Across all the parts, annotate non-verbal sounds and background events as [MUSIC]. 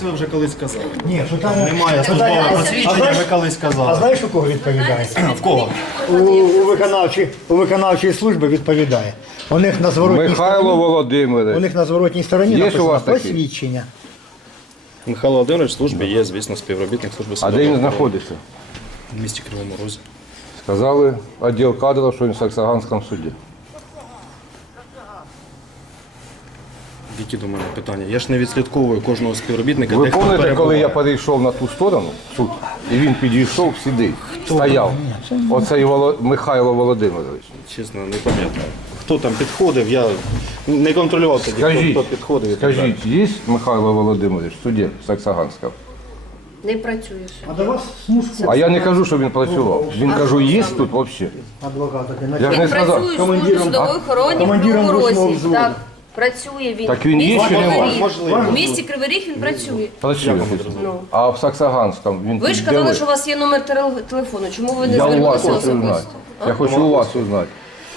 Це ви вже колись казали. Ні, що там Немає службового А посвідчення, ви колись А казали. знаєш, у кого відповідає? [CLEARS THROAT] В кого? У, у, виконавчій, у виконавчій службі відповідає. У них на зворотній Михайло стороні, у Володимирович. них на зворотній стороні Є у написано вас такі? посвідчення. Михайло Володимирович в службі є, звісно, співробітник служби А де він знаходиться? В місті Кривому Розі. Сказали відділ кадрів, що він в Саксаганському суді. Які до мене питання? Я ж не відслідковую кожного співробітника. Ви де хто пам'ятаєте, коли я перейшов на ту сторону, суд, і він підійшов сюди, стояв. Оцей Воло... Михайло Володимирович. Чесно, не пам'ятаю. Хто там підходив, я не контролював тоді, хто, Скажіть, хто підходив. і так далі. скажіть, є Михайло Володимирович в суді Саксаганського? Не працюєш. А до вас смужку А я не кажу, що він працював. Він кажу, є тут взагалі. адвоката. Я ж не Він сказав. працює у службі Командиром- судової охорони в командиром Кривому восьмого Розі. взводу. Так, працює він. Так він є місті чи Кривий нема? Ріг. Можливо. В місті Кривий Ріг він працює. Працює. Ну. А в Саксаганському він Ви ж де казали, що у вас є номер тел- телефону. Чому ви не Я у вас звернулися хочу знати. особисто? Я хочу у вас узнати.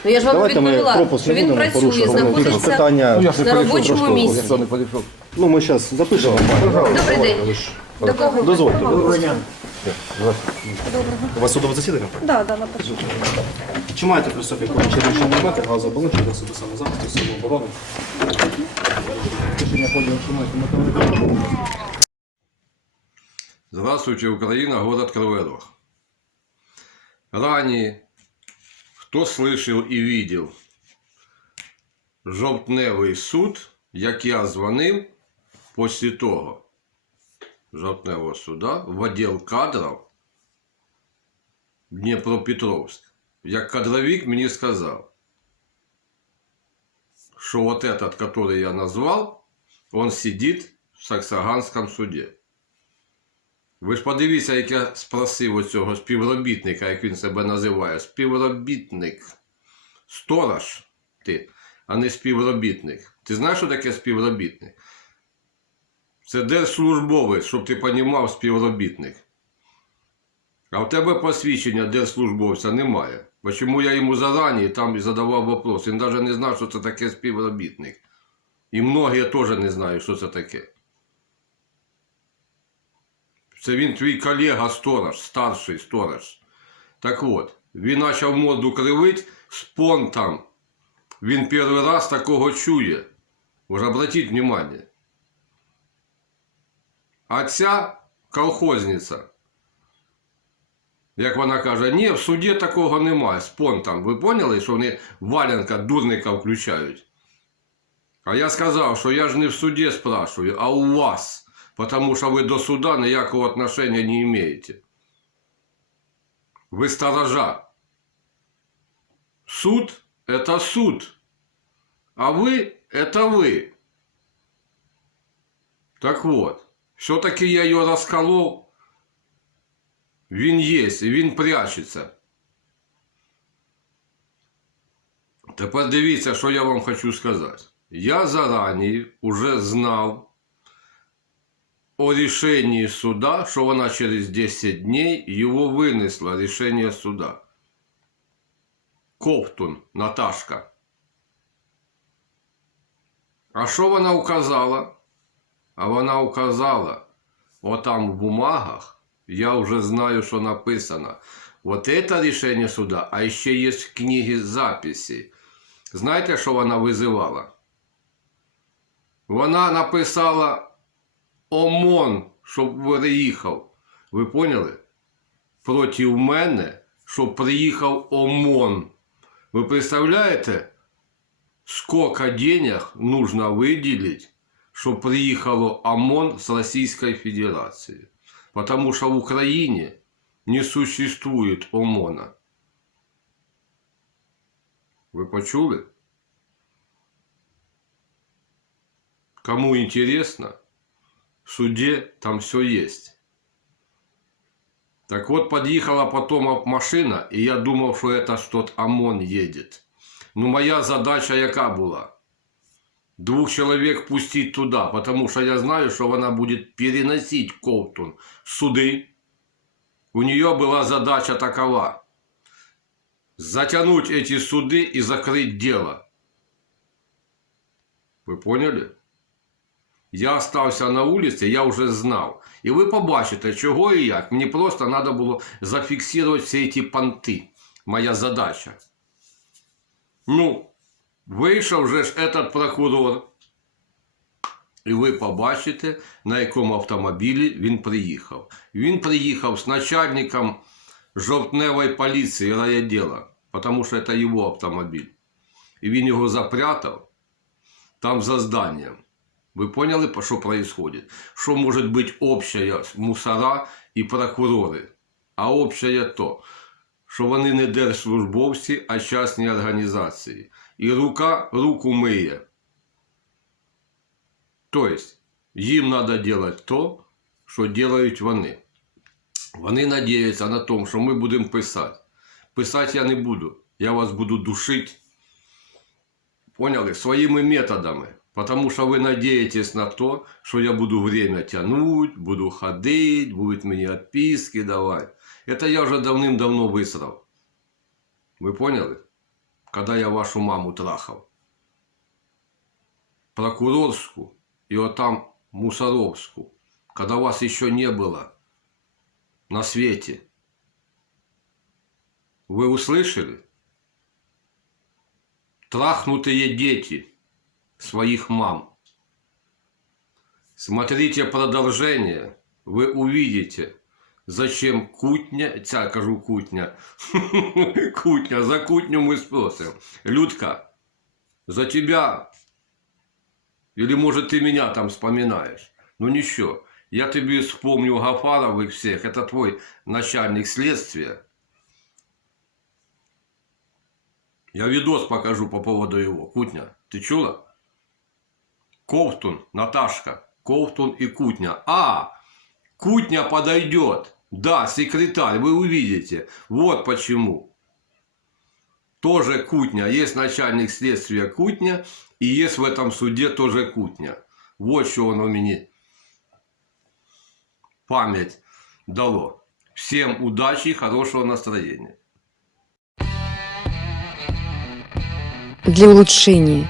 Ну я ж вам Давайте ми відповіла, пропуск що не він будемо працює, порушувати. знаходиться Питання- Ну, я ж не на перейшов робочому трошки, місці. Я не перейшов. Ну, ми зараз запишемо. Добрий день. До кого? Дозвольте. Доброго дня. У вас судове засідання? Да, да, напишу. Чи маєте при собі чи предмети, газооболонь, чи засоби самозахисту, самооборони? Рішення що маєте металеві Здравствуйте, Украина, город Кривой Рог. Ранее, кто слышал и видел жовтневий суд, як я дзвонив після того жовтневого суда в відділ кадрів Дніпропетровськ. Як кадровик мені сказав, що вот этот, который я назвал, он сидит в Саксаганском суді. Ви ж подивіться, як я спросив у цього співробітника, як він себе називає. Співробітник. Сторож ти, а не співробітник. Ти знаєш, що таке співробітник? Це держслужбовець, щоб ти понімав співробітник. А в тебе посвідчення держслужбовця немає. Бо чому я йому зарані там задавав вопрос. Він навіть не знав, що це таке співробітник. І многі теж не знають, що це таке. Це він твій колега сторож, старший сторож. Так от, він почав моду кривить з понтом. Він перший раз такого чує. Уже обратіть внимание. А ця колхозниця, як вона каже, ні, в суді такого немає, з понтом. Ви поняли, що вони валянка дурника включають? А я сказав, що я ж не в суді спрашиваю, а у вас. Потому что вы до суда никакого отношения не имеете. Вы сторожа. Суд – это суд. А вы – это вы. Так вот, Все-таки я ее расколол. Він є, він прячеться. Тепер дивіться, що я вам хочу сказати. Я зарані уже знав, о решении суда, что она через 10 дней его вынесла, решение суда. Ковтун Наташка. А що вона указала? А вона указала, отам в бумагах, я уже знаю, что написано. Вот это решение суда, а еще есть в книге записи. Знаєте, що вона визивала? Вона написала ОМОН, щоб приїхав. Ви поняли? Проти мене, щоб приїхав ОМОН. Ви представляєте, сколько денег нужно выделить, щоб приїхало ОМОН з Російської Федерації? Потому що в Україні не существует ОМОНа. Ви почули? Кому интересно, в суде там все есть. Так вот, подъехала потом машина, и я думал, что это что-то ОМОН едет. Но моя задача яка була? Двух человек пустить туда, потому что я знаю, что она будет переносить Ковтун в суды. У нее была задача такова. Затянуть эти суды и закрыть дело. Вы поняли? Я остався на вулиці, я вже знав. І ви побачите, чого і як. Мені просто треба було зафіксувати всі ці понти. Моя задача. Ну, вийшов же ж этот прокурор. І ви побачите, на якому автомобілі він приїхав. Він приїхав з начальником жовтневої поліції райотдела, тому що це його автомобіль. І він його запрятав там за зданням. Ви поняли, по- що происходит? Що може бути общая мусора і прокурори? А общая то, що вони не держслужбовці, а частні організації. І рука руку миє. Тобто, їм треба робити то, що роблять вони. Вони надіються на тому, що ми будемо писати. Писати я не буду. Я вас буду душити. Поняли? Своими методами. Потому что вы надеетесь на то, что я буду время тянуть, буду ходить, будут мне отписки давать. Это я уже давным-давно высрал. Вы поняли? Когда я вашу маму трахал. Прокурорскую и вот там Мусоровскую. Когда вас еще не было на свете. Вы услышали? Трахнутые дети своих мам. Смотрите продолжение, вы увидите, зачем кутня, ця кажу кутня, [LAUGHS] кутня, за кутню мы спросим. Людка, за тебя, или может ты меня там вспоминаешь? Ну ничего, я тебе вспомню Гафаровых всех, это твой начальник следствия. Я видос покажу по поводу его. Кутня, ты чула? Ковтун, Наташка, Ковтун и Кутня. А, Кутня подойдет. Да, секретарь, вы увидите. Вот почему. Тоже Кутня. Есть начальник следствия Кутня. И есть в этом суде тоже Кутня. Вот что оно мне память дало. Всем удачи и хорошего настроения. для улучшения